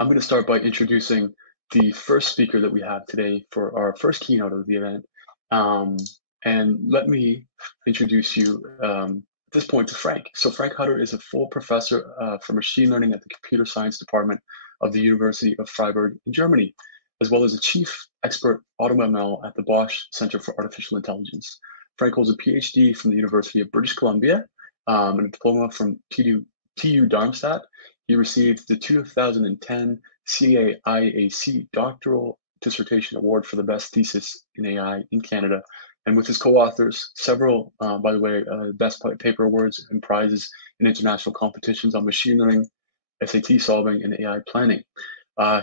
I'm going to start by introducing the first speaker that we have today for our first keynote of the event. And let me introduce you at this point to Frank. So Frank Hutter is a full professor for machine learning at the Computer Science Department of the University of Freiburg in Germany, as well as a chief expert AutoML at the Bosch Center for Artificial Intelligence. Frank holds a PhD from the University of British Columbia and a diploma from TU Darmstadt. He received the 2010 CAIAC Doctoral Dissertation Award for the best thesis in AI in Canada, and with his co-authors, several, by the way, best paper awards and prizes in international competitions on machine learning, SAT solving, and AI planning.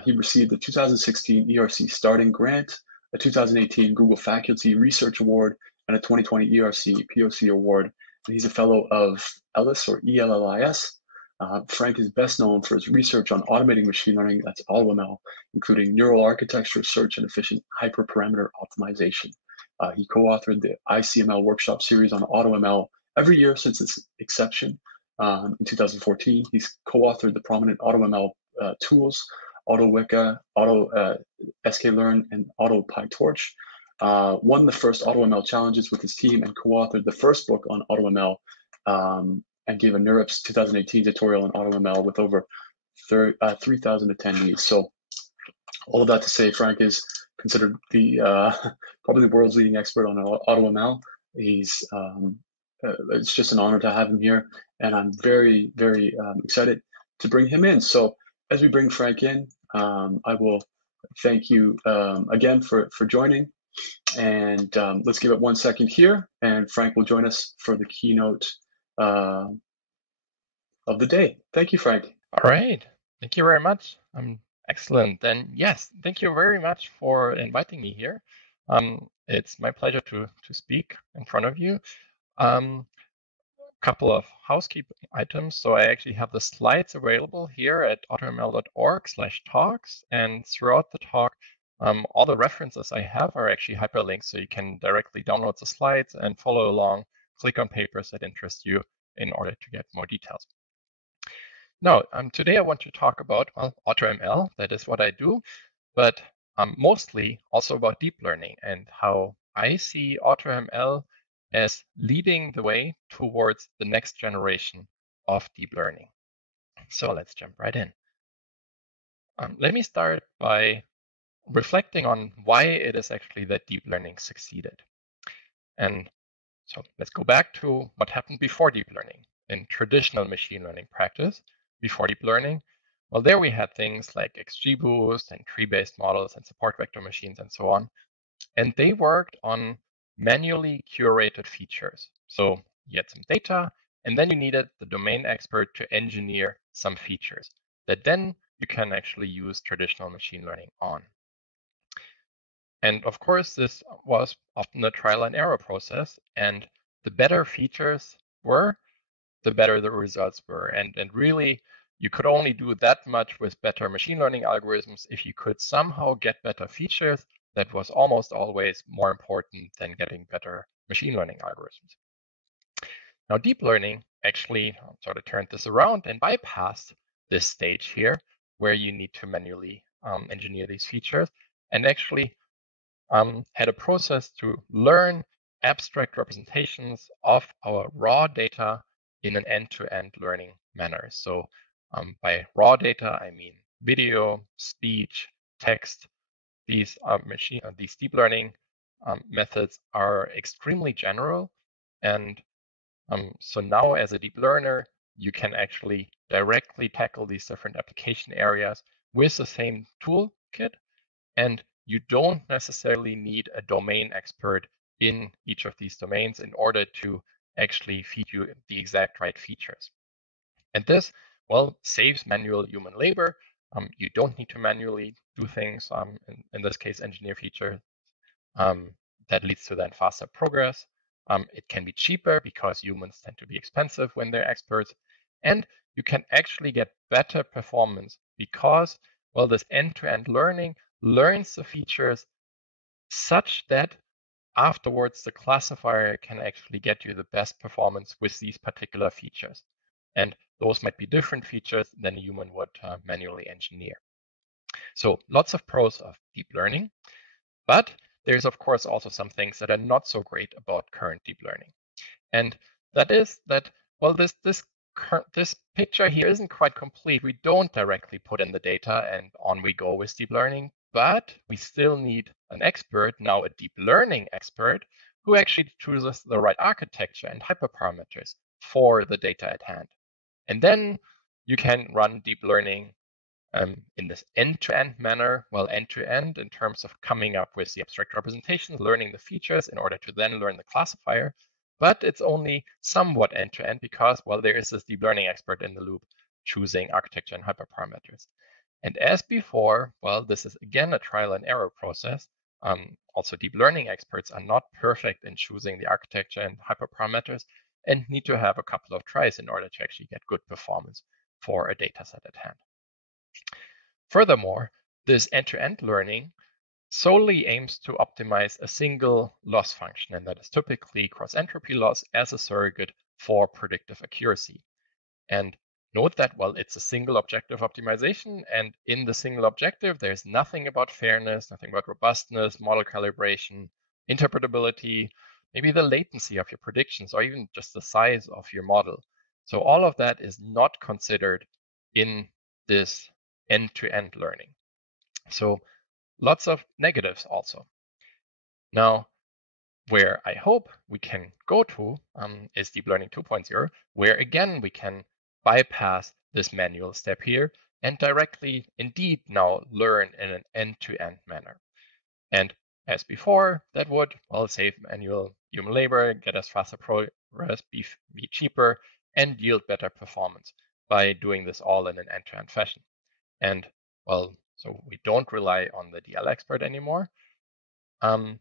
He received the 2016 ERC Starting Grant, a 2018 Google Faculty Research Award, and a 2020 ERC POC Award. And he's a fellow of ELLIS, or ELLIS. Frank is best known for his research on automating machine learning, that's AutoML, including neural architecture, search, and efficient hyperparameter optimization. He co-authored the ICML workshop series on AutoML every year since its inception. In 2014, he's co-authored the prominent AutoML tools, AutoWeka, sklearn, and AutoPyTorch. Won the first AutoML challenges with his team and co-authored the first book on AutoML, and gave a NeurIPS 2018 tutorial on AutoML with over 3,000 attendees. So all of that to say, Frank is considered the probably the world's leading expert on AutoML. He's it's just an honor to have him here, and I'm very, very excited to bring him in. So as we bring Frank in, I will thank you again for joining. And let's give it 1 second here, and Frank will join us for the keynote of the day. Thank you, Frank. All right. Thank you very much. Excellent. And yes, thank you very much for inviting me here. It's my pleasure to speak in front of you. Couple of housekeeping items. So I actually have the slides available here at automl.org/talks. And throughout the talk, all the references I have are actually hyperlinks, so you can directly download the slides and follow along, click on papers that interest you in order to get more details. Now, today I want to talk about, well, AutoML, that is what I do, but mostly also about deep learning and how I see AutoML as leading the way towards the next generation of deep learning. So let's jump right in. Let me start by reflecting on why it is actually that deep learning succeeded. And so let's go back to what happened before deep learning. In traditional machine learning practice, before deep learning, well, there we had things like XGBoost and tree-based models and support vector machines and so on. And they worked on manually curated features. So you had some data, and then you needed the domain expert to engineer some features that then you can actually use traditional machine learning on. And of course, this was often a trial and error process. And the better features were, the better the results were. And really, you could only do that much with better machine learning algorithms if you could somehow get better features. That was almost always more important than getting better machine learning algorithms. Now, deep learning actually sort of turned this around and bypassed this stage here, where you need to manually engineer these features, and actually had a process to learn abstract representations of our raw data in an end-to-end learning manner. So by raw data, I mean video, speech, text. These deep learning methods are extremely general. And so now as a deep learner, you can actually directly tackle these different application areas with the same toolkit. And you don't necessarily need a domain expert in each of these domains in order to actually feed you the exact right features. And this, well, saves manual human labor. You don't need to manually do things, in this case, engineer features. That leads to then faster progress. It can be cheaper because humans tend to be expensive when they're experts. And you can actually get better performance because, well, this end-to-end learning learns the features such that afterwards the classifier can actually get you the best performance with these particular features. And those might be different features than a human would manually engineer. So lots of pros of deep learning, but there's of course also some things that are not so great about current deep learning. And that is that, well, this picture here isn't quite complete. We don't directly put in the data and on we go with deep learning, but we still need an expert, now a deep learning expert, who actually chooses the right architecture and hyperparameters for the data at hand. And then you can run deep learning in this end-to-end manner, well, end-to-end in terms of coming up with the abstract representations, learning the features in order to then learn the classifier. But it's only somewhat end-to-end because, well, there is this deep learning expert in the loop choosing architecture and hyperparameters. And as before, well, this is again a trial and error process. Also, deep learning experts are not perfect in choosing the architecture and hyperparameters and need to have a couple of tries in order to actually get good performance for a data set at hand. Furthermore, this end-to-end learning solely aims to optimize a single loss function, and that is typically cross-entropy loss as a surrogate for predictive accuracy. And note that, well, it's a single objective optimization, and in the single objective, there's nothing about fairness, nothing about robustness, model calibration, interpretability, maybe the latency of your predictions, or even just the size of your model. So all of that is not considered in this end-to-end learning. So lots of negatives also. Now, where I hope we can go to is Deep Learning 2.0, where again we can bypass this manual step here and directly indeed now learn in an end-to-end manner. And as before, that would, well, save manual human labor, get us faster progress, be cheaper, and yield better performance by doing this all in an end-to-end fashion. And well, so we don't rely on the DL expert anymore. And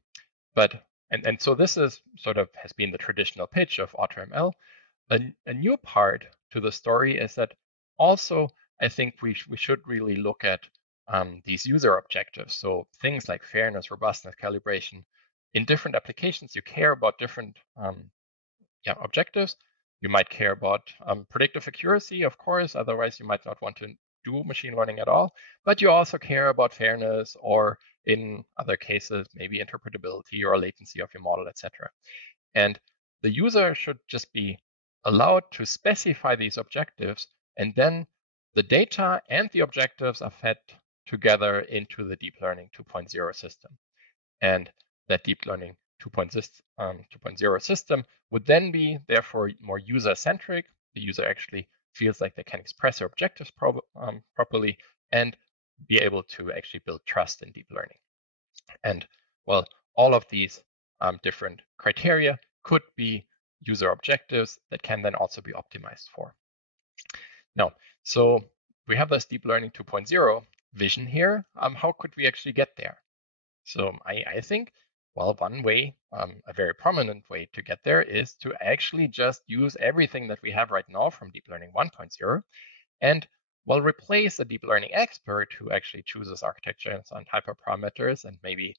so this is sort of has been the traditional pitch of AutoML. A new part to the story is that also I think we should really look at these user objectives. So things like fairness, robustness, calibration. In different applications, you care about different objectives. You might care about predictive accuracy, of course, otherwise you might not want to do machine learning at all, but you also care about fairness, or in other cases, maybe interpretability or latency of your model, etc. And the user should just be allowed to specify these objectives, and then the data and the objectives are fed together into the deep learning 2.0 system. And that deep learning 2.0 system would then be therefore more user-centric. The user actually feels like they can express their objectives properly and be able to actually build trust in deep learning. And well, all of these different criteria could be user objectives that can then also be optimized for. Now, so we have this deep learning 2.0 vision here. How could we actually get there? So I think, well, one way, a very prominent way to get there is to actually just use everything that we have right now from Deep Learning 1.0 and, well, replace a deep learning expert who actually chooses architectures and hyperparameters and maybe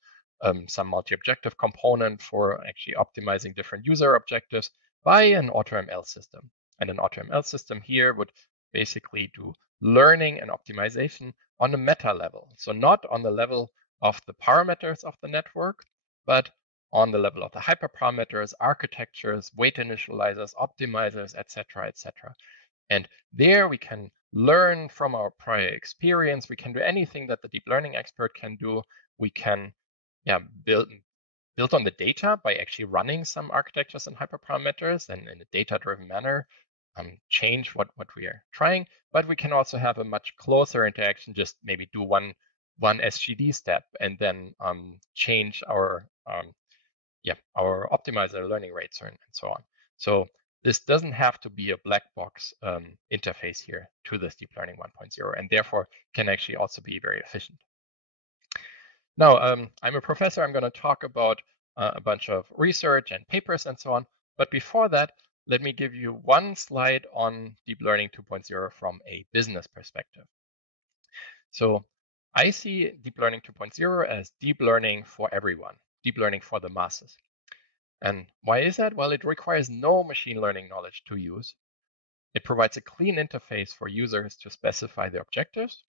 some multi-objective component for actually optimizing different user objectives by an AutoML system. And an AutoML system here would basically do learning and optimization on a meta level. So not on the level of the parameters of the network, but on the level of the hyperparameters, architectures, weight initializers, optimizers, etc., etc. And there we can learn from our prior experience. We can do anything that the deep learning expert can do. We can build on the data by actually running some architectures and hyperparameters and in a data-driven manner, change what we are trying. But we can also have a much closer interaction, just maybe do one SGD step and then change our optimizer learning rates and so on. So this doesn't have to be a black box interface here to this deep learning 1.0, and therefore can actually also be very efficient. Now, I'm a professor. I'm going to talk about a bunch of research and papers and so on. But before that, let me give you one slide on Deep Learning 2.0 from a business perspective. So I see Deep Learning 2.0 as deep learning for everyone, deep learning for the masses. And why is that? Well, it requires no machine learning knowledge to use. It provides a clean interface for users to specify their objectives.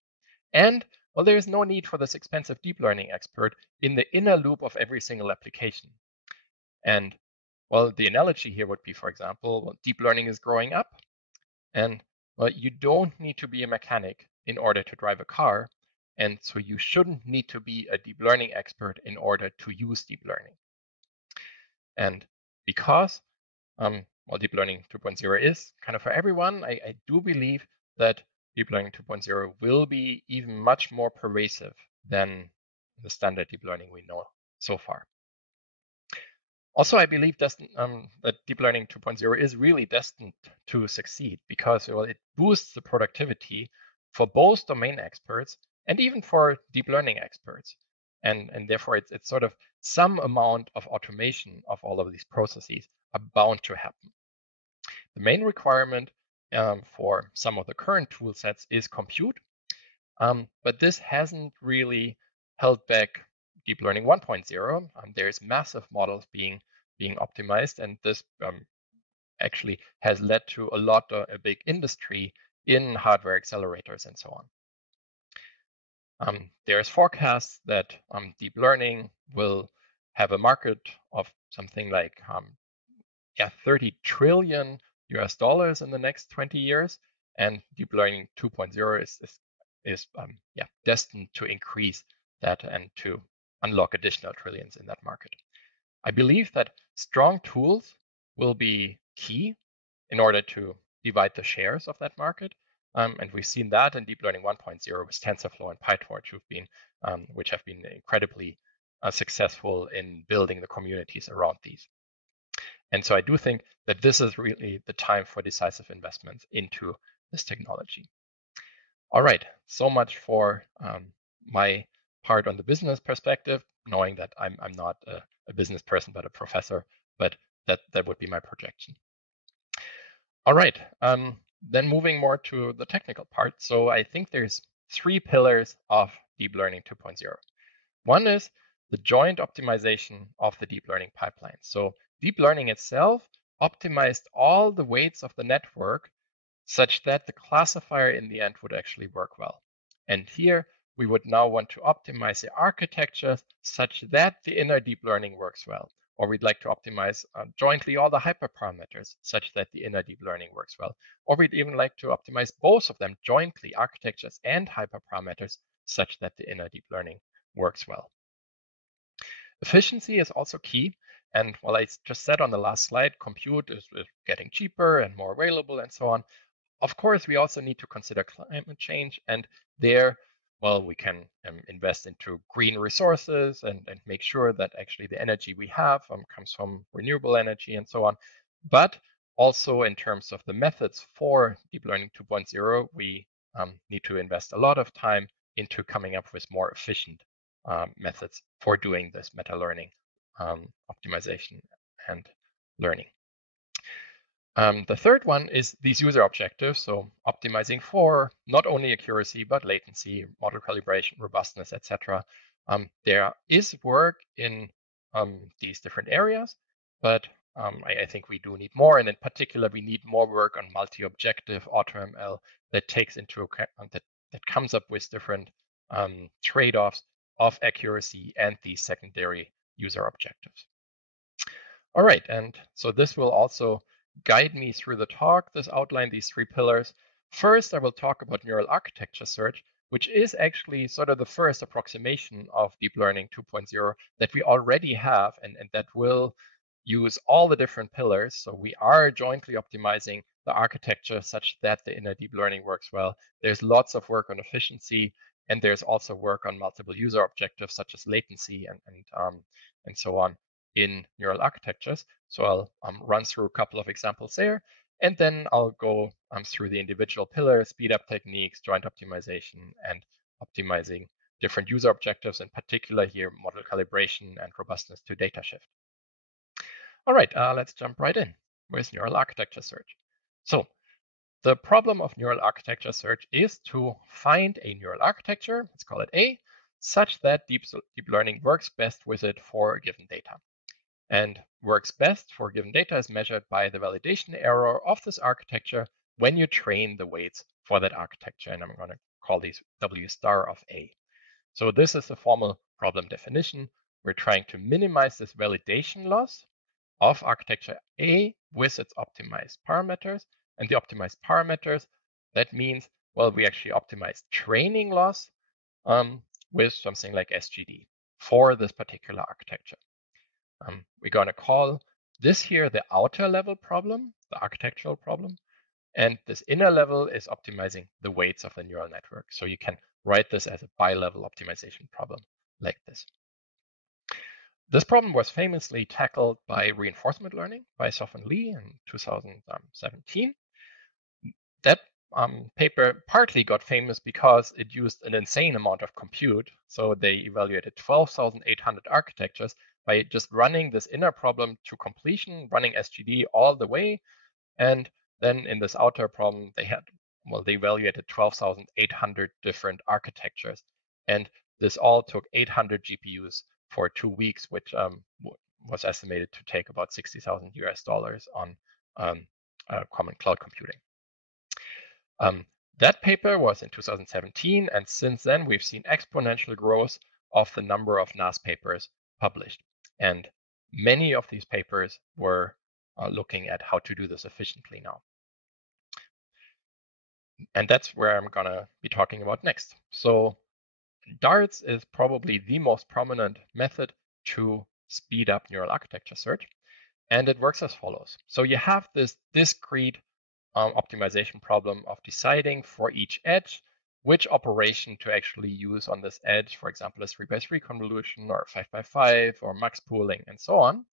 And, well, there is no need for this expensive deep learning expert in the inner loop of every single application. And, well, the analogy here would be, for example, well, deep learning is growing up. And, well, you don't need to be a mechanic in order to drive a car. And so you shouldn't need to be a deep learning expert in order to use deep learning. And because well, Deep Learning 2.0 is kind of for everyone, I do believe that Deep Learning 2.0 will be even much more pervasive than the standard deep learning we know so far. Also, I believe that Deep Learning 2.0 is really destined to succeed because, well, it boosts the productivity for both domain experts and even for deep learning experts. And therefore, it's sort of some amount of automation of all of these processes are bound to happen. The main requirement for some of the current tool sets is compute, but this hasn't really held back Deep Learning 1.0. There's massive models being optimized, and this actually has led to a big industry in hardware accelerators and so on. There's forecasts that deep learning will have a market of something like 30 trillion US dollars in the next 20 years, and Deep Learning 2.0 is destined to increase that and to unlock additional trillions in that market. I believe that strong tools will be key in order to divide the shares of that market, and we've seen that in Deep Learning 1.0 with TensorFlow and PyTorch, which have been incredibly successful in building the communities around these. And so I do think that this is really the time for decisive investments into this technology. All right, so much for my part on the business perspective, knowing that I'm not a business person, but a professor, but that would be my projection. All right, then moving more to the technical part. So I think there's 3 pillars of Deep Learning 2.0. One is the joint optimization of the deep learning pipeline. So deep learning itself optimized all the weights of the network such that the classifier in the end would actually work well. And here we would now want to optimize the architecture such that the inner deep learning works well. Or we'd like to optimize jointly all the hyperparameters such that the inner deep learning works well. Or we'd even like to optimize both of them jointly, architectures and hyperparameters, such that the inner deep learning works well. Efficiency is also key. And while I just said on the last slide, compute is getting cheaper and more available and so on. Of course, we also need to consider climate change. And there, well, we can invest into green resources and make sure that actually the energy we have comes from renewable energy and so on. But also in terms of the methods for Deep Learning 2.0, we need to invest a lot of time into coming up with more efficient methods for doing this meta learning optimization and learning. The third one is these user objectives, so optimizing for not only accuracy, but latency, model calibration, robustness, etc. There is work in these different areas, but I think we do need more, and in particular, we need more work on multi-objective AutoML that takes into account, that comes up with different trade-offs of accuracy and these secondary user objectives. All right, and so this will also guide me through the talk. This outlined these 3 pillars. First, I will talk about neural architecture search, which is actually sort of the first approximation of Deep Learning 2.0 that we already have, and that will use all the different pillars. So we are jointly optimizing the architecture such that the inner deep learning works well. There's lots of work on efficiency, and there's also work on multiple user objectives such as latency and so on in neural architectures. So I'll run through a couple of examples there, and then I'll go through the individual pillars, speed up techniques, joint optimization, and optimizing different user objectives, in particular here, model calibration and robustness to data shift. All right, let's jump right in with neural architecture search. So the problem of neural architecture search is to find a neural architecture, let's call it A, such that deep learning works best with it for given data. And works best for given data is measured by the validation error of this architecture when you train the weights for that architecture. And I'm going to call these W star of A. So this is the formal problem definition. We're trying to minimize this validation loss of architecture A with its optimized parameters. And the optimized parameters, that means, well, we actually optimize training loss with something like SGD for this particular architecture. We're going to call this here the outer level problem, the architectural problem. And this inner level is optimizing the weights of the neural network. So you can write this as a bi-level optimization problem like this. This problem was famously tackled by reinforcement learning by Sof and Lee in 2017. That paper partly got famous because it used an insane amount of compute. So they evaluated 12,800 architectures by just running this inner problem to completion, running SGD all the way. And then in this outer problem, they evaluated 12,800 different architectures. And this all took 800 GPUs for 2 weeks, which was estimated to take about $60,000 on common cloud computing. That paper was in 2017, and since then we've seen exponential growth of the number of NAS papers published. And many of these papers were looking at how to do this efficiently now. And that's where I'm going to be talking about next. So DARTS is probably the most prominent method to speed up neural architecture search. And it works as follows. So you have this discrete optimization problem of deciding for each edge which operation to actually use on this edge, for example, a 3x3 convolution or 5x5 or max pooling and so on.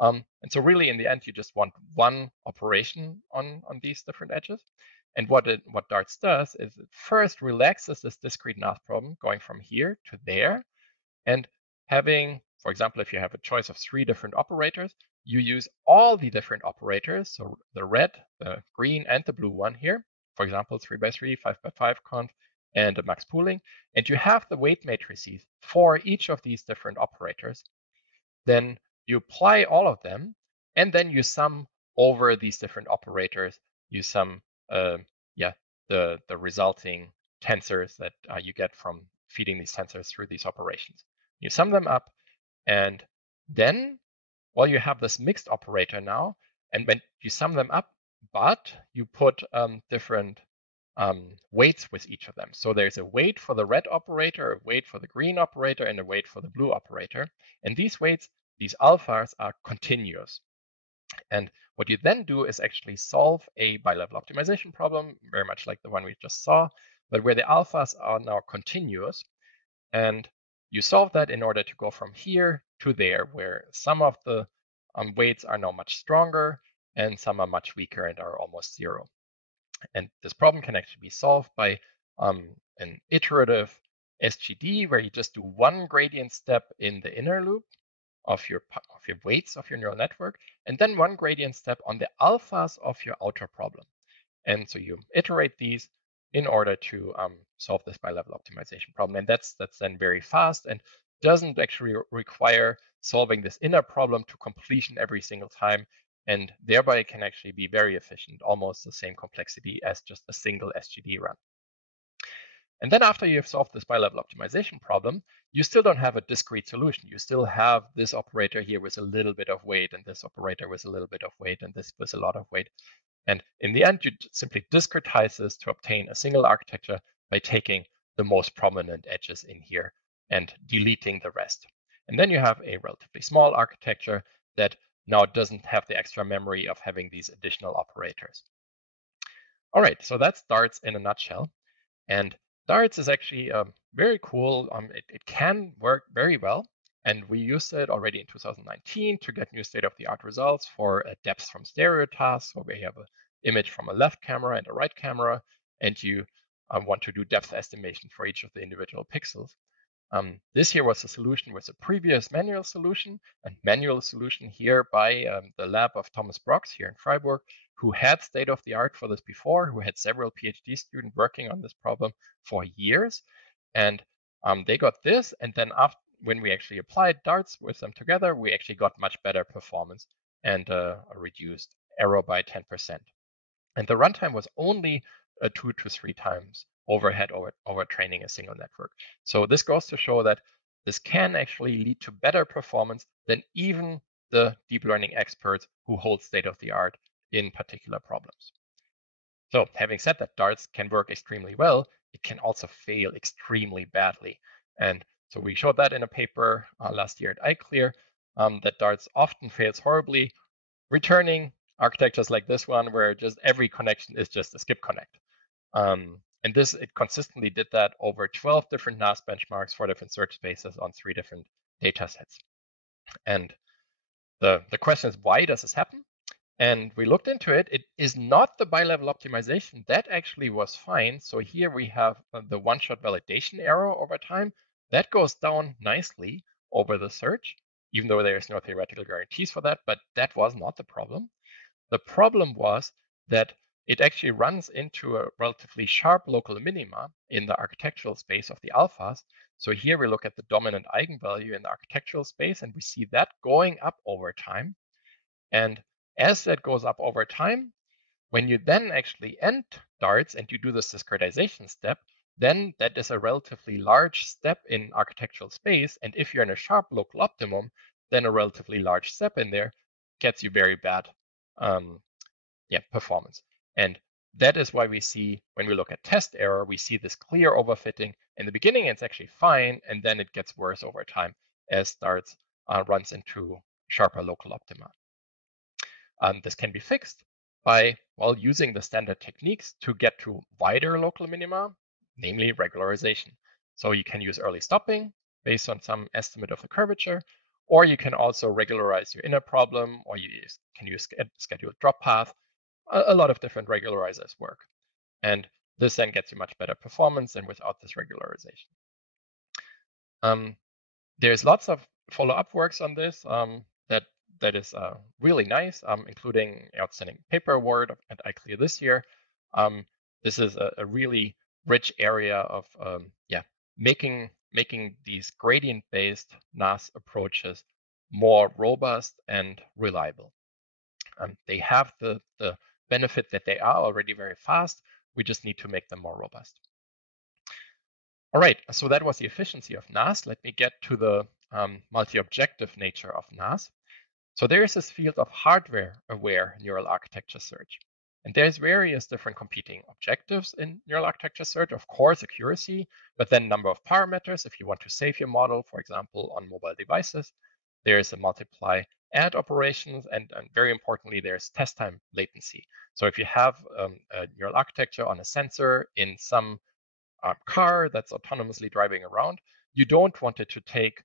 And so really in the end, you just want one operation on these different edges. And what DARTS does is it first relaxes this discrete math problem going from here to there. And having, for example, if you have a choice of 3 different operators, you use all the different operators, so the red, the green, and the blue one here, for example, 3x3, 5x5 conv, and a max pooling, and you have the weight matrices for each of these different operators. Then you apply all of them, and then you sum over these different operators. You sum, the resulting tensors that you get from feeding these tensors through these operations. You sum them up, and then, well, you have this mixed operator now, and when you sum them up, but you put different weights with each of them. So there's a weight for the red operator, a weight for the green operator, and a weight for the blue operator. And these weights, these alphas, are continuous. And what you then do is actually solve a bi-level optimization problem, very much like the one we just saw, but where the alphas are now continuous. And you solve that in order to go from here to there, where some of the weights are now much stronger and some are much weaker and are almost zero. And this problem can actually be solved by an iterative SGD, where you just do one gradient step in the inner loop of your weights of your neural network, and then one gradient step on the alphas of your outer problem. And so you iterate these in order to solve this bi-level optimization problem. And that's then very fast and doesn't actually require solving this inner problem to completion every single time, and thereby can actually be very efficient, almost the same complexity as just a single SGD run. And then after you have solved this bi-level optimization problem, you still don't have a discrete solution. You still have this operator here with a little bit of weight, and this operator with a little bit of weight, and this with a lot of weight. And in the end, you simply discretize this to obtain a single architecture by taking the most prominent edges in here and deleting the rest. And then you have a relatively small architecture that now doesn't have the extra memory of having these additional operators. All right, so that's DARTS in a nutshell. And DARTS is actually very cool. It can work very well. And we used it already in 2019 to get new state-of-the-art results for depth from stereo tasks, where we have an image from a left camera and a right camera, and you want to do depth estimation for each of the individual pixels. This here was a solution with a previous manual solution, a manual solution here by the lab of Thomas Brox here in Freiburg, who had state-of-the-art for this before, who had several PhD students working on this problem for years. And they got this, and then when we actually applied DARTS with them together, we actually got much better performance and a reduced error by 10%. And the runtime was only 2 to 3 times overhead over training a single network. So this goes to show that this can actually lead to better performance than even the deep learning experts who hold state of the art in particular problems. So having said that darts can work extremely well, it can also fail extremely badly. And so we showed that in a paper last year at iClear, that darts often fails horribly, returning architectures like this one where just every connection is just a skip connect. And it consistently did that over 12 different NAS benchmarks for different search spaces on 3 different data sets. And the question is, why does this happen? And we looked into it. It is not the bi-level optimization. That actually was fine. So here we have the one-shot validation error over time. That goes down nicely over the search, even though there's no theoretical guarantees for that, but that was not the problem. The problem was that it actually runs into a relatively sharp local minima in the architectural space of the alphas. So here we look at the dominant eigenvalue in the architectural space, and we see that going up over time. And as that goes up over time, when you then actually end darts and you do this discretization step, then that is a relatively large step in architectural space. And if you're in a sharp local optimum, then a relatively large step in there gets you very bad performance. And that is why we see, when we look at test error, we see this clear overfitting. In the beginning, it's actually fine, and then it gets worse over time as darts runs into sharper local optima. This can be fixed by, well, using the standard techniques to get to wider local minima, namely regularization. So you can use early stopping based on some estimate of the curvature, or you can also regularize your inner problem, or you can use scheduled drop path. A lot of different regularizers work. And this then gets you much better performance than without this regularization. There's lots of follow-up works on this that is really nice, including outstanding paper award at iClear this year. This is a really rich area of making these gradient-based NAS approaches more robust and reliable. They have the benefit that they are already very fast. We just need to make them more robust. All right, so that was the efficiency of NAS. Let me get to the multi-objective nature of NAS. So there is this field of hardware-aware neural architecture search. And there's various different competing objectives in neural architecture search. Of course, accuracy, but then number of parameters if you want to save your model, for example, on mobile devices. There's a multiply add operations, and very importantly, there's test time latency. So if you have a neural architecture on a sensor in some car that's autonomously driving around, you don't want it to take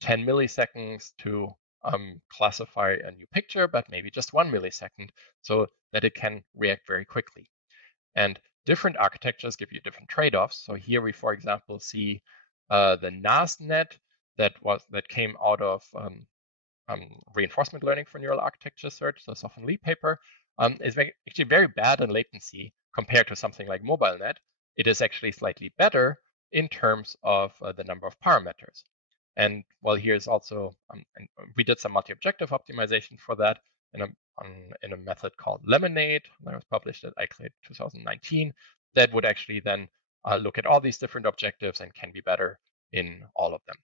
10 milliseconds to classify a new picture, but maybe just 1 millisecond so that it can react very quickly. And different architectures give you different trade-offs. So here we, for example, see the NASNet that came out of reinforcement learning for neural architecture search, the Sofen Lee paper, is actually very bad in latency compared to something like MobileNet. It is actually slightly better in terms of the number of parameters. And well, here's also, and we did some multi-objective optimization for that in a method called Lemonade that was published at iClear 2019 that would actually then look at all these different objectives and can be better in all of them.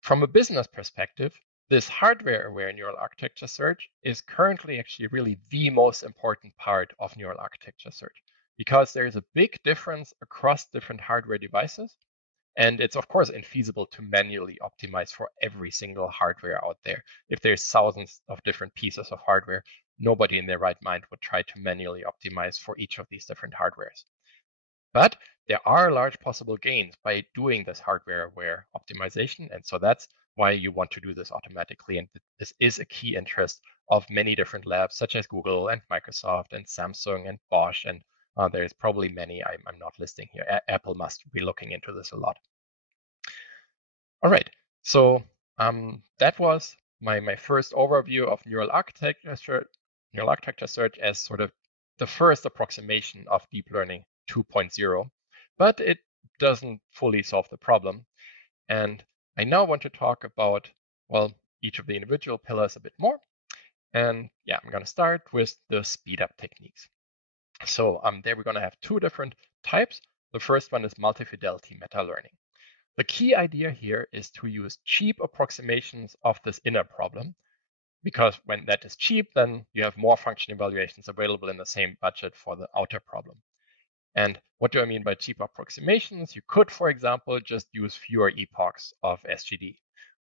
From a business perspective, this hardware-aware neural architecture search is currently actually really the most important part of neural architecture search because there is a big difference across different hardware devices. And it's, of course, infeasible to manually optimize for every single hardware out there. If there's thousands of different pieces of hardware, nobody in their right mind would try to manually optimize for each of these different hardwares. But there are large possible gains by doing this hardware-aware optimization. And so that's why you want to do this automatically. And this is a key interest of many different labs, such as Google and Microsoft and Samsung and Bosch. And there's probably many I'm not listing here. Apple must be looking into this a lot. All right, so that was my first overview of neural architecture search as sort of the first approximation of deep learning 2.0, but it doesn't fully solve the problem. And I now want to talk about, well, each of the individual pillars a bit more. And yeah, I'm going to start with the speed up techniques. So there we're going to have two different types. The first one is multi-fidelity meta-learning. The key idea here is to use cheap approximations of this inner problem, because when that is cheap, then you have more function evaluations available in the same budget for the outer problem. And what do I mean by cheap approximations? You could, for example, just use fewer epochs of SGD,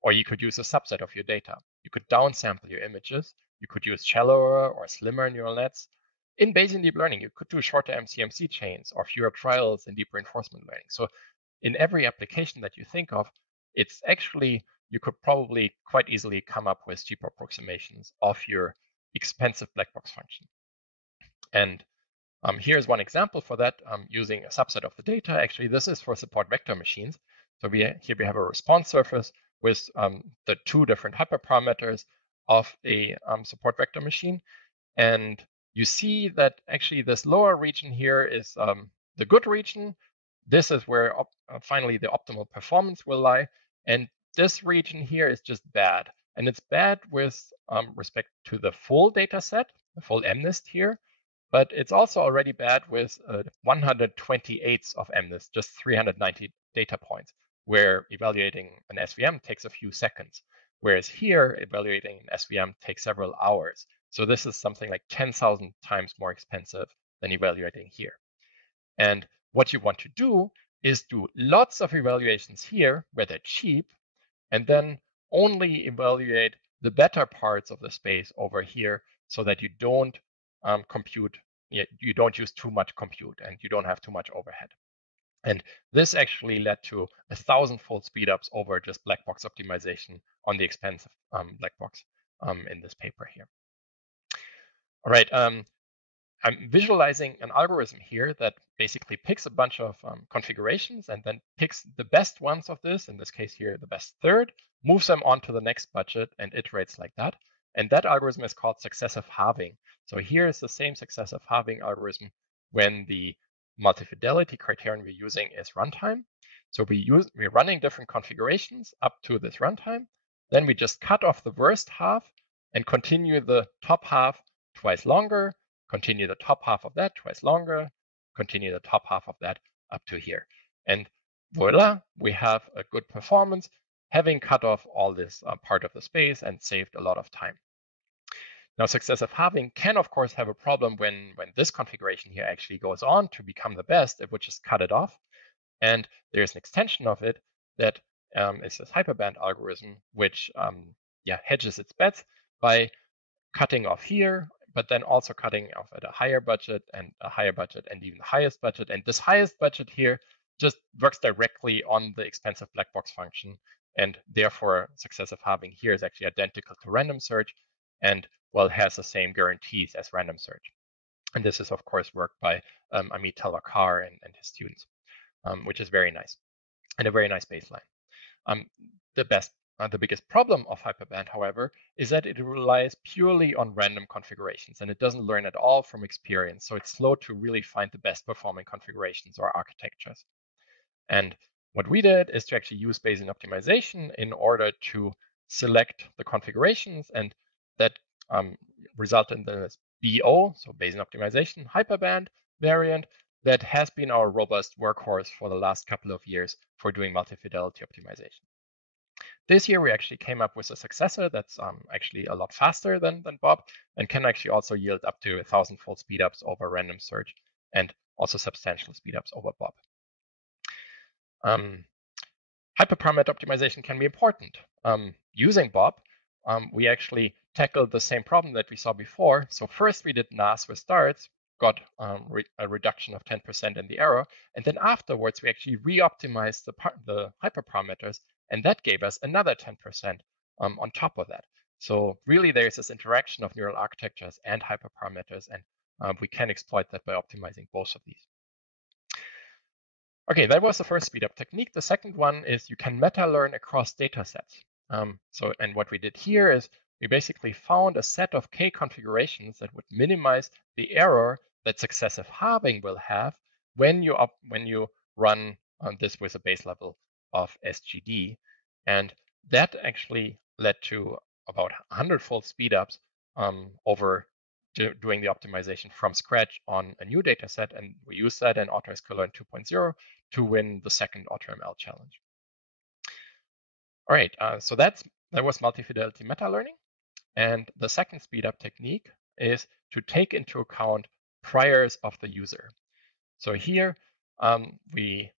or you could use a subset of your data. You could downsample your images. You could use shallower or slimmer neural nets. In Bayesian deep learning, you could do shorter MCMC chains or fewer trials in deep reinforcement learning. So in every application that you think of, it's actually, you could probably quite easily come up with cheap approximations of your expensive black box function. And here's one example for that using a subset of the data. Actually, this is for support vector machines. So here we have a response surface with the two different hyperparameters of a support vector machine. And you see that actually this lower region here is the good region. This is where finally the optimal performance will lie. And this region here is just bad. And it's bad with respect to the full data set, the full MNIST here. But it's also already bad with 128ths of MNIST, just 390 data points, where evaluating an SVM takes a few seconds. Whereas here, evaluating an SVM takes several hours. So this is something like 10,000 times more expensive than evaluating here. And what you want to do is do lots of evaluations here where they're cheap, and then only evaluate the better parts of the space over here so that you don't you don't use too much compute and you don't have too much overhead. And this actually led to 1,000-fold speedups over just black box optimization on the expensive black box in this paper here. All right, I'm visualizing an algorithm here that basically picks a bunch of configurations and then picks the best ones of this, in this case here, the best third, moves them onto the next budget and iterates like that. And that algorithm is called successive halving. So here is the same successive halving algorithm when the multi-fidelity criterion we're using is runtime. So we're running different configurations up to this runtime. Then we just cut off the worst half and continue the top half twice longer, continue the top half of that twice longer, continue the top half of that up to here. And voila, we have a good performance, having cut off all this part of the space and saved a lot of time. Now, successive halving can, of course, have a problem when this configuration here actually goes on to become the best. It would just cut it off. And there's an extension of it that is this Hyperband algorithm, which hedges its bets by cutting off here, but then also cutting off at a higher budget and even the highest budget. And this highest budget here just works directly on the expensive black box function. And therefore, successive halving here is actually identical to random search and, well, has the same guarantees as random search. And this is, of course, work by Amit Talwalkar and his students, which is very nice and a very nice baseline. The biggest problem of Hyperband, however, is that it relies purely on random configurations and it doesn't learn at all from experience. So it's slow to really find the best performing configurations or architectures. And what we did is to actually use Bayesian optimization in order to select the configurations, and that resulted in this BO, so Bayesian optimization Hyperband variant that has been our robust workhorse for the last couple of years for doing multi-fidelity optimization. This year, we actually came up with a successor that's actually a lot faster than Bob and can actually also yield up to 1,000-fold speedups over random search and also substantial speedups over Bob. Hyperparameter optimization can be important. Using Bob, we actually tackled the same problem that we saw before. So first we did NAS with starts, got a reduction of 10% in the error. And then afterwards, we actually re-optimized the hyperparameters, and that gave us another 10% on top of that. So really, there's this interaction of neural architectures and hyperparameters, and we can exploit that by optimizing both of these. Okay, that was the first speedup technique. The second one is you can meta-learn across data sets. And what we did here is we basically found a set of K configurations that would minimize the error that successive halving will have when you run this with a base level of SGD. And that actually led to about 100-fold speedups over doing the optimization from scratch on a new data set, and we use that in AutoScaler 2.0 to win the second AutoML challenge. All right, so that was multi-fidelity meta-learning. And the second speed-up technique is to take into account priors of the user. So here we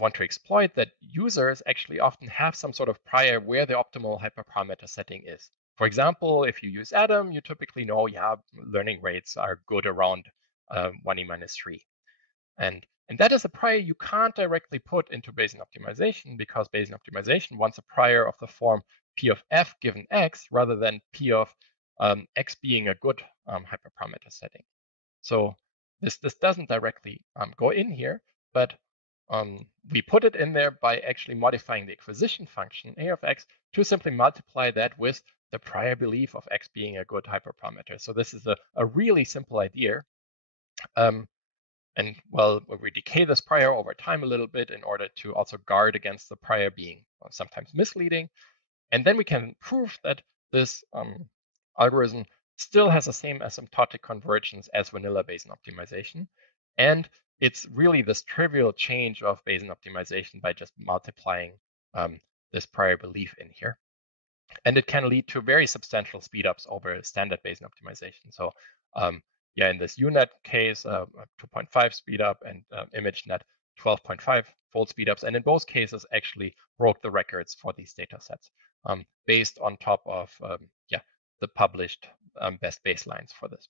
want to exploit that users actually often have some sort of prior where the optimal hyperparameter setting is. For example, if you use Adam, you typically know, yeah, learning rates are good around 1e minus 3. And that is a prior you can't directly put into Bayesian optimization, because Bayesian optimization wants a prior of the form P of f given x rather than P of x being a good hyperparameter setting. So this doesn't directly go in here, but we put it in there by actually modifying the acquisition function a of x to simply multiply that with the prior belief of x being a good hyperparameter. So this is a really simple idea. And well, we decay this prior over time a little bit in order to also guard against the prior being sometimes misleading. And then we can prove that this algorithm still has the same asymptotic convergence as vanilla Bayesian optimization. And it's really this trivial change of Bayesian optimization by just multiplying this prior belief in here. And it can lead to very substantial speedups over standard Bayesian optimization. So yeah, in this UNet case, 2.5 speedup, and ImageNet 12.5 fold speedups. And in both cases, actually broke the records for these data sets based on top of yeah, the published best baselines for this.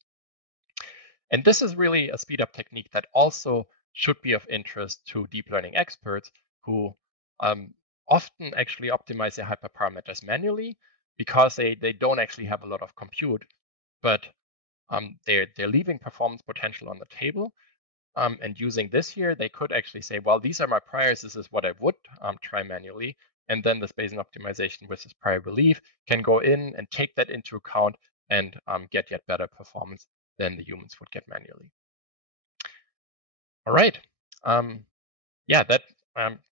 And this is really a speedup technique that also should be of interest to deep learning experts who often actually optimize their hyperparameters manually because they don't actually have a lot of compute, but they're leaving performance potential on the table. And using this here, they could actually say, well, these are my priors. This is what I would try manually. And then this Bayesian optimization with this prior belief can go in and take that into account and get yet better performance than the humans would get manually. All right. Yeah, that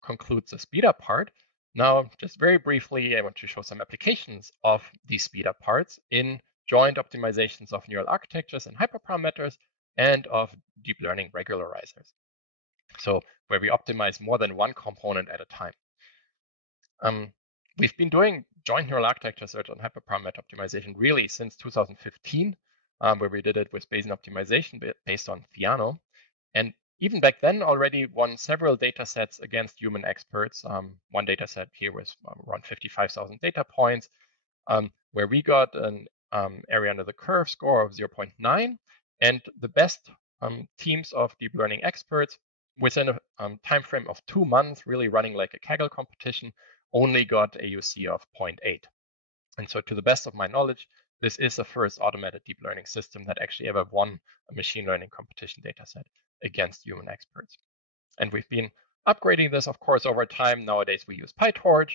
concludes the speedup part. Now, just very briefly, I want to show some applications of these speedup parts in joint optimizations of neural architectures and hyperparameters and of deep learning regularizers. So where we optimize more than one component at a time. We've been doing joint neural architecture search on hyperparameter optimization really since 2015, where we did it with Bayesian optimization based on Theano. And even back then already won several data sets against human experts. One data set here was around 55,000 data points, where we got an area under the curve score of 0.9. And the best teams of deep learning experts within a time frame of 2 months, really running like a Kaggle competition, only got AUC of 0.8. And so to the best of my knowledge, this is the first automated deep learning system that actually ever won a machine learning competition data set against human experts. And we've been upgrading this, of course, over time. Nowadays, we use PyTorch.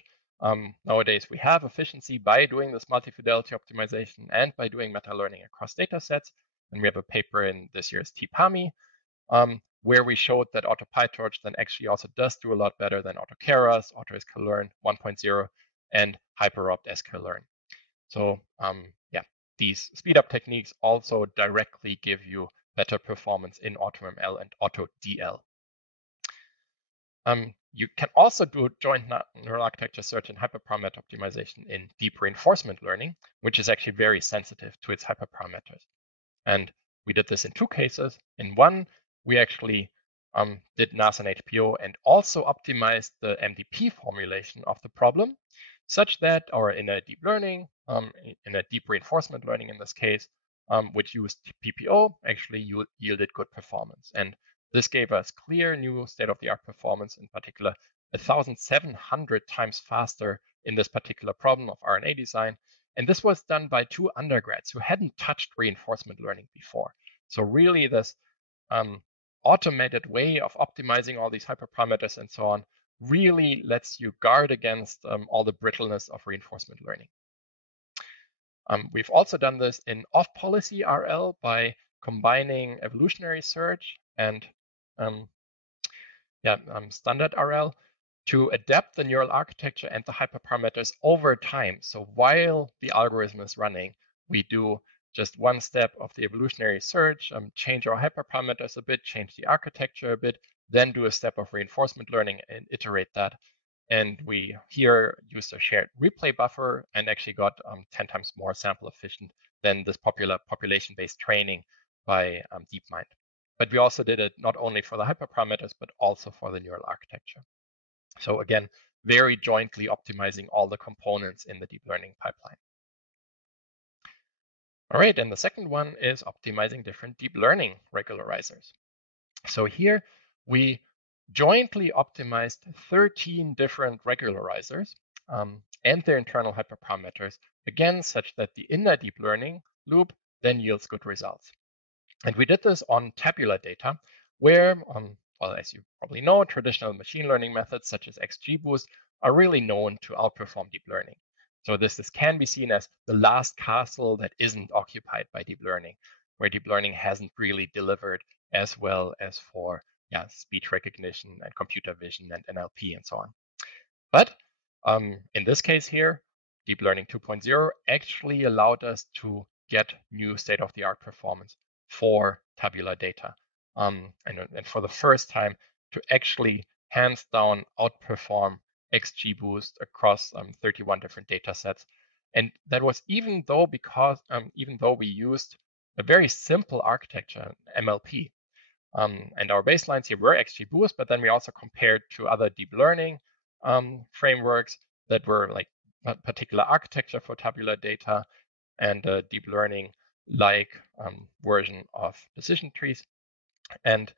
Nowadays, we have efficiency by doing this multi-fidelity optimization and by doing meta-learning across data sets. And we have a paper in this year's TPAMI where we showed that AutoPyTorch then actually also does do a lot better than AutoKeras, AutoScaler 1.0, and HyperOpt sklearn. So yeah, these speedup techniques also directly give you better performance in AutoML and AutoDL. You can also do joint neural architecture search and hyperparameter optimization in deep reinforcement learning, which is actually very sensitive to its hyperparameters. And we did this in 2 cases. In one, we actually did NAS and HPO and also optimized the MDP formulation of the problem, such that, or in a deep learning, in a deep reinforcement learning in this case, which used PPO, actually yielded good performance. And this gave us clear new state-of-the-art performance, in particular 1,700 times faster in this particular problem of RNA design. And this was done by 2 undergrads who hadn't touched reinforcement learning before. So really this automated way of optimizing all these hyperparameters and so on really lets you guard against all the brittleness of reinforcement learning. We've also done this in off-policy RL by combining evolutionary search and standard RL to adapt the neural architecture and the hyperparameters over time. So while the algorithm is running, we do just one step of the evolutionary search, change our hyperparameters a bit, change the architecture a bit, then do a step of reinforcement learning and iterate that. And we here used a shared replay buffer and actually got 10 times more sample efficient than this popular population-based training by DeepMind. But we also did it not only for the hyperparameters, but also for the neural architecture. So again, very jointly optimizing all the components in the deep learning pipeline. All right, and the second one is optimizing different deep learning regularizers. So here we jointly optimized 13 different regularizers and their internal hyperparameters, again, such that the inner deep learning loop then yields good results. And we did this on tabular data, where, well, as you probably know, traditional machine learning methods such as XGBoost are really known to outperform deep learning. So this can be seen as the last castle that isn't occupied by deep learning, where deep learning hasn't really delivered as well as for speech recognition and computer vision and NLP and so on. But in this case here, Deep Learning 2.0 actually allowed us to get new state-of-the-art performance for tabular data. And for the first time to actually hands down outperform XGBoost across 31 different data sets. And that was even though we used a very simple architecture, MLP. And our baselines here were XGBoost, but then we also compared to other deep learning frameworks that were like a particular architecture for tabular data and a deep learning like version of decision trees. And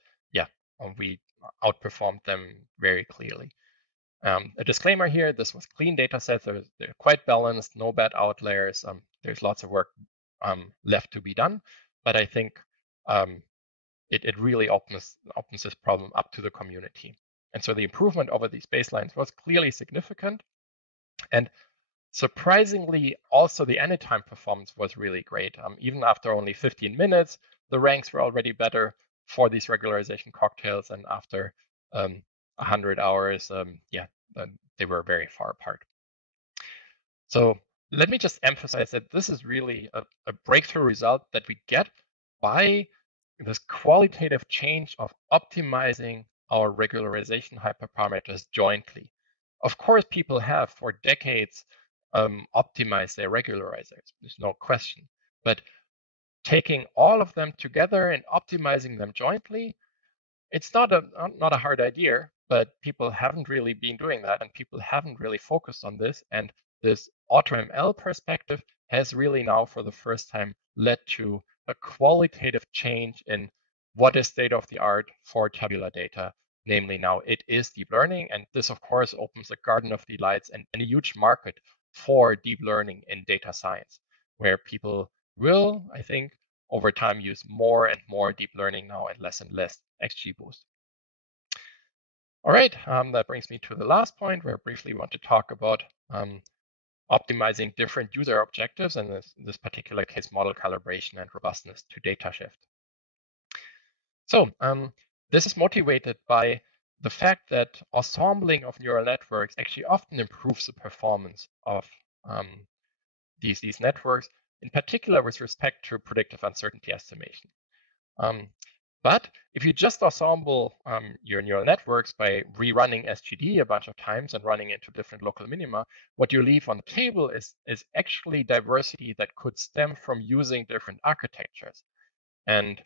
we outperformed them very clearly. A disclaimer here, this was clean data sets. They're quite balanced, no bad outliers. There's lots of work left to be done, but I think it really opens this problem up to the community. And so the improvement over these baselines was clearly significant. And surprisingly, also the anytime performance was really great. Even after only 15 minutes, the ranks were already better for these regularization cocktails. And after 100 hours, they were very far apart. So let me just emphasize that this is really a breakthrough result that we get by this qualitative change of optimizing our regularization hyperparameters jointly. Of course, people have for decades optimized their regularizers, there's no question. But taking all of them together and optimizing them jointly, it's not a hard idea, but people haven't really been doing that, and people haven't really focused on this. And this AutoML perspective has really now, for the first time, led to a qualitative change in what is state of the art for tabular data. Namely, now it is deep learning, and this, of course, opens a garden of delights and a huge market for deep learning in data science, where people will, I think, over time use more and more deep learning now and less XGBoost. All right, that brings me to the last point where I briefly want to talk about optimizing different user objectives, and in this particular case, model calibration and robustness to data shift. So this is motivated by the fact that assembling of neural networks actually often improves the performance of these networks, in particular with respect to predictive uncertainty estimation. But if you just assemble your neural networks by rerunning SGD a bunch of times and running into different local minima, what you leave on the table is actually diversity that could stem from using different architectures. And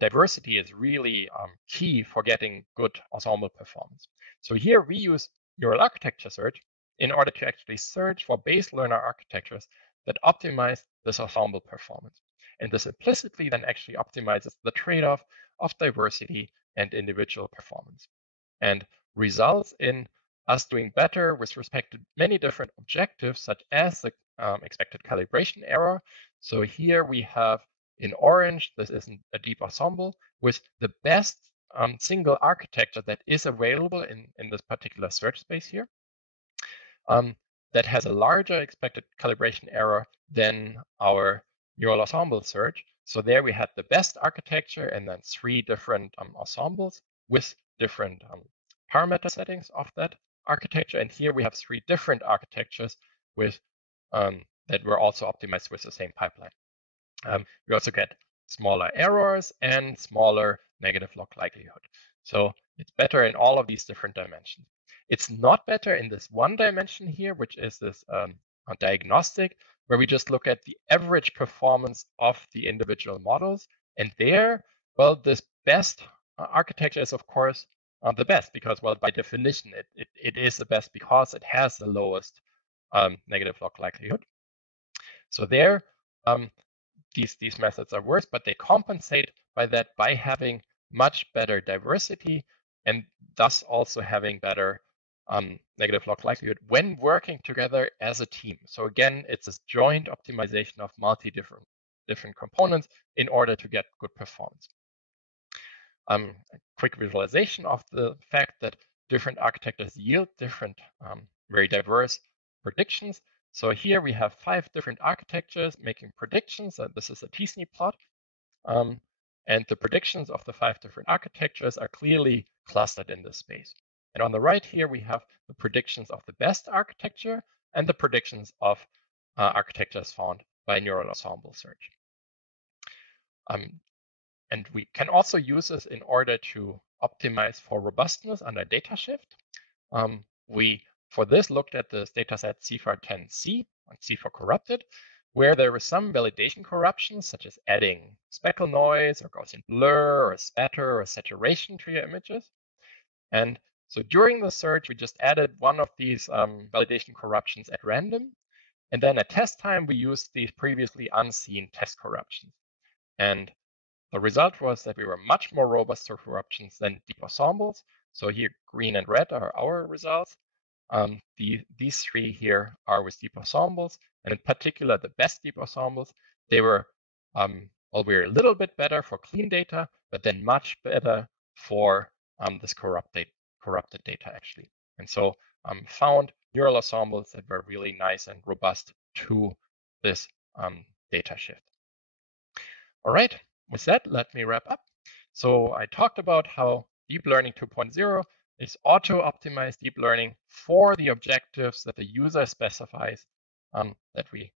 diversity is really key for getting good ensemble performance. So here we use neural architecture search in order to actually search for base learner architectures that optimize this ensemble performance. And this implicitly then actually optimizes the trade-off of diversity and individual performance, and results in us doing better with respect to many different objectives, such as the expected calibration error. So here we have in orange, this is a deep ensemble with the best single architecture that is available in this particular search space here. That has a larger expected calibration error than our neural ensemble search. So there we had the best architecture and then 3 different ensembles with different parameter settings of that architecture. And here we have 3 different architectures with that were also optimized with the same pipeline. We also get smaller errors and smaller negative log likelihood. So it's better in all of these different dimensions. It's not better in this one dimension here, which is this diagnostic, where we just look at the average performance of the individual models. And there, well, this best architecture is, of course, the best because, well, by definition, it is the best because it has the lowest negative log likelihood. So there, these methods are worse, but they compensate by that by having much better diversity and thus also having better negative log likelihood when working together as a team. So again, it's a joint optimization of different components in order to get good performance. A quick visualization of the fact that different architectures yield different, very diverse predictions. So here we have 5 different architectures making predictions. This is a t-SNE plot. And the predictions of the 5 different architectures are clearly clustered in this space. And on the right here, we have the predictions of the best architecture and the predictions of architectures found by neural ensemble search. And we can also use this in order to optimize for robustness under data shift. We, for this, looked at this dataset C410C, C for corrupted, where there were some validation corruptions, such as adding speckle noise or Gaussian blur or spatter or saturation to your images. And so during the search, we just added one of these validation corruptions at random. And then at test time, we used these previously unseen test corruptions. And the result was that we were much more robust to corruptions than deep ensembles. So here, green and red are our results. These 3 here are with deep ensembles, and in particular, the best deep ensembles. They were, well, we were a little bit better for clean data, but then much better for this corrupted data, actually. And so found neural ensembles that were really nice and robust to this data shift. All right, with that, let me wrap up. So I talked about how Deep Learning 2.0 is auto-optimized deep learning for the objectives that the user specifies that we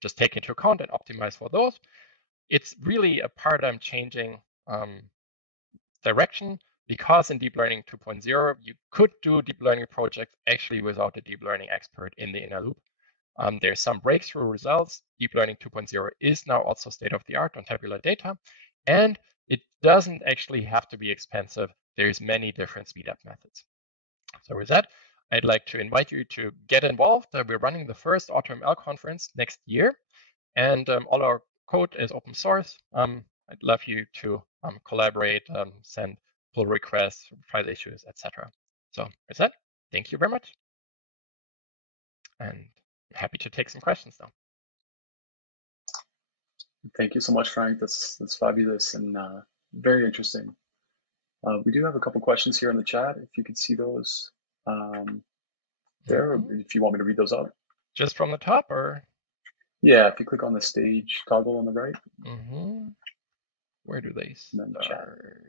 just take into account and optimize for those. It's really a paradigm-changing direction because in Deep Learning 2.0, you could do deep learning projects actually without a deep learning expert in the inner loop. There's some breakthrough results. Deep Learning 2.0 is now also state-of-the-art on tabular data, and it doesn't actually have to be expensive. There's many different speed-up methods. So with that, I'd like to invite you to get involved. We're running the first AutoML conference next year, and all our code is open source. I'd love you to collaborate, send pull requests, file issues, etc. So with that, thank you very much. And happy to take some questions now. Thank you so much, Frank. That's fabulous and very interesting. We do have a couple questions here in the chat. If you could see those there, if you want me to read those out. Just from the top, or? Yeah, if you click on the stage toggle on the right. Where do they start?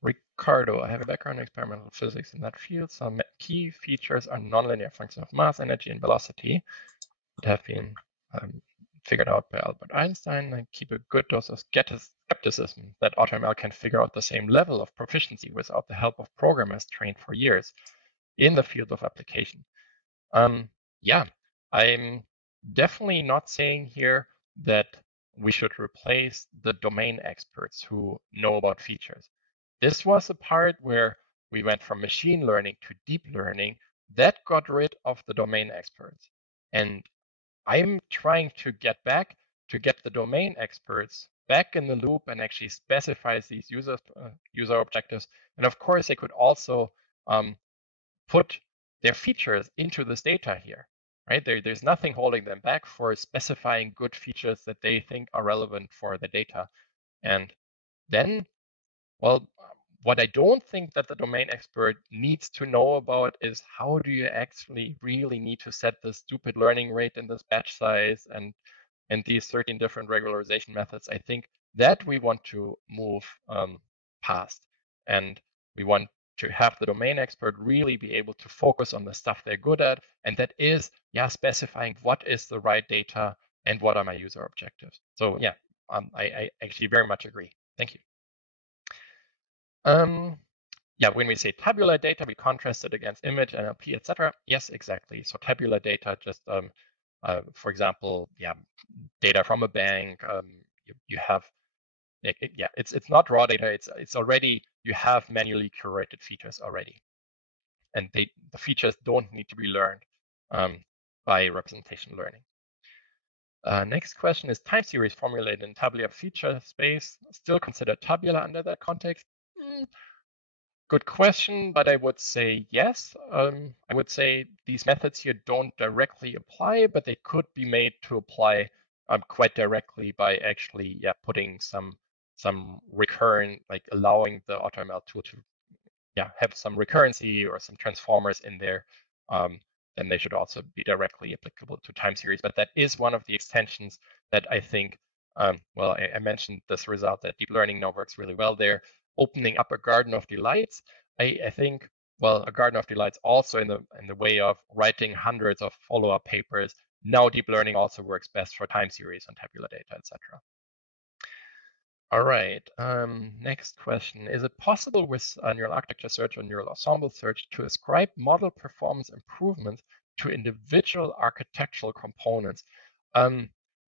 Ricardo, I have a background in experimental physics in that field. Some key features are nonlinear functions of mass, energy, and velocity that have been figured out by Albert Einstein. I keep a good dose of skepticism that AutoML can figure out the same level of proficiency without the help of programmers trained for years in the field of application. Yeah, I'm definitely not saying here that we should replace the domain experts who know about features. This was a part where we went from machine learning to deep learning that got rid of the domain experts. And I'm trying to get back to get the domain experts back in the loop and actually specify these user objectives. And of course, they could also put their features into this data here, right? There's nothing holding them back for specifying good features that they think are relevant for the data. And then, well, what I don't think that the domain expert needs to know about is how do you actually really need to set the stupid learning rate and this batch size and these 13 different regularization methods. I think that we want to move past, and we want to have the domain expert really be able to focus on the stuff they're good at, and that is, specifying what is the right data and what are my user objectives. So yeah, I actually very much agree. Thank you. Yeah, when we say tabular data, we contrast it against image, NLP, etc. Yes, exactly. So tabular data, just for example, data from a bank. You have, it's not raw data. It's already, you have manually curated features already, and the features don't need to be learned by representation learning. Next question is time series formulated in tabular feature space still considered tabular under that context? Good question, but I would say yes. I would say these methods here don't directly apply, but they could be made to apply quite directly by actually putting some recurrent, like allowing the AutoML tool to have some recurrency or some transformers in there. Then they should also be directly applicable to time series. But that is one of the extensions that I think, well, I mentioned this result that deep learning now works really well there, opening up a garden of delights. I think, well, a garden of delights also in the way of writing hundreds of follow-up papers. Now deep learning also works best for time series and tabular data, etc. All right, next question. Is it possible with neural architecture search or neural ensemble search to ascribe model performance improvements to individual architectural components?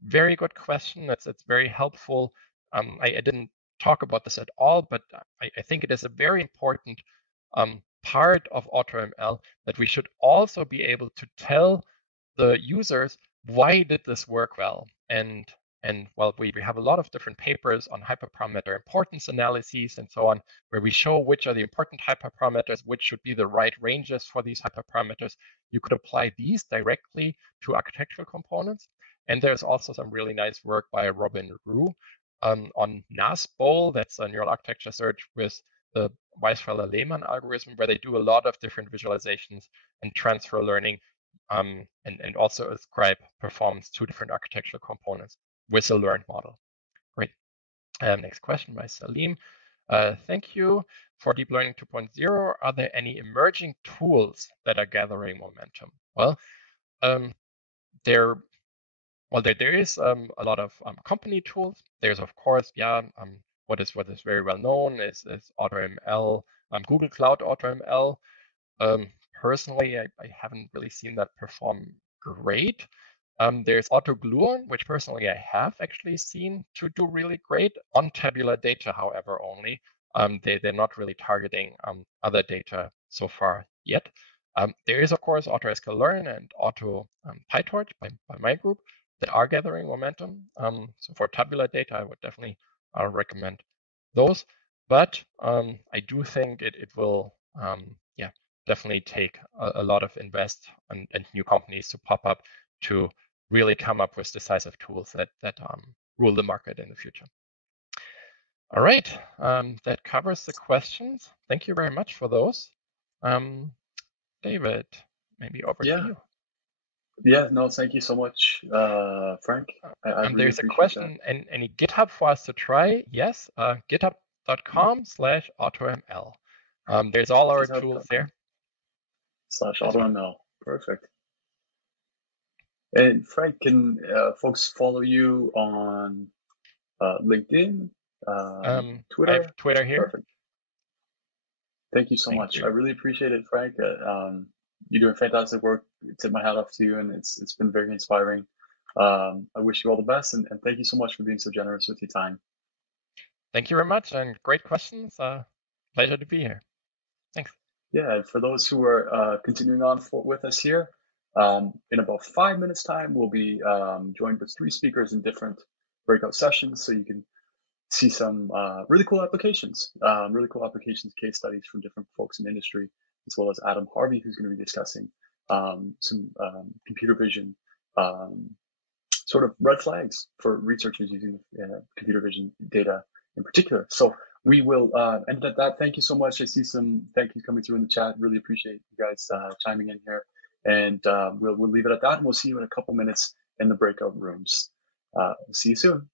Very good question. That's very helpful. I didn't talk about this at all, but I think it is a very important part of AutoML that we should also be able to tell the users, why did this work well? And well, we have a lot of different papers on hyperparameter importance analyses and so on, where we show which are the important hyperparameters, which should be the right ranges for these hyperparameters. You could apply these directly to architectural components. And there's also some really nice work by Robin Rue on NASBOL, that's a neural architecture search with the Weisfeller-Lehmann algorithm, where they do a lot of different visualizations and transfer learning, and also ascribe performance to different architectural components with a learned model. Great. Next question by Salim. Thank you. For Deep Learning 2.0, are there any emerging tools that are gathering momentum? Well, there is a lot of company tools. There's, of course, what is very well known is AutoML, Google Cloud AutoML. Personally, I haven't really seen that perform great. There's AutoGluon, which personally I have actually seen to do really great on tabular data, however, only. They're not really targeting other data so far yet. There is, of course, AutoSKLearn and AutoPyTorch by my group that are gathering momentum. So for tabular data, I would definitely recommend those. But I do think it will, definitely take a lot of invest and new companies to pop up to really come up with decisive tools that rule the market in the future. All right, that covers the questions. Thank you very much for those. David, maybe over to you. Yeah, no, thank you so much, Frank. I really there's a question, any GitHub for us to try? Yes, github.com/AutoML. There's all our tools there. /AutoML, perfect. And Frank, can folks follow you on LinkedIn, Twitter? I have Twitter here. Perfect. Thank you so much. I really appreciate it, Frank. You're doing fantastic work. Tip my hat off to you, and it's been very inspiring. I wish you all the best, and thank you so much for being so generous with your time. Thank you very much, and great questions. Pleasure to be here. Thanks. Yeah, and for those who are continuing on with us here, in about 5 minutes' time, we'll be joined with 3 speakers in different breakout sessions, so you can see some really cool applications, case studies from different folks in the industry, as well as Adam Harvey, who's going to be discussing some computer vision sort of red flags for researchers using computer vision data in particular. So we will end at that. Thank you so much. I see some thank yous coming through in the chat. Really appreciate you guys chiming in here. And we'll leave it at that, and we'll see you in a couple minutes in the breakout rooms. See you soon.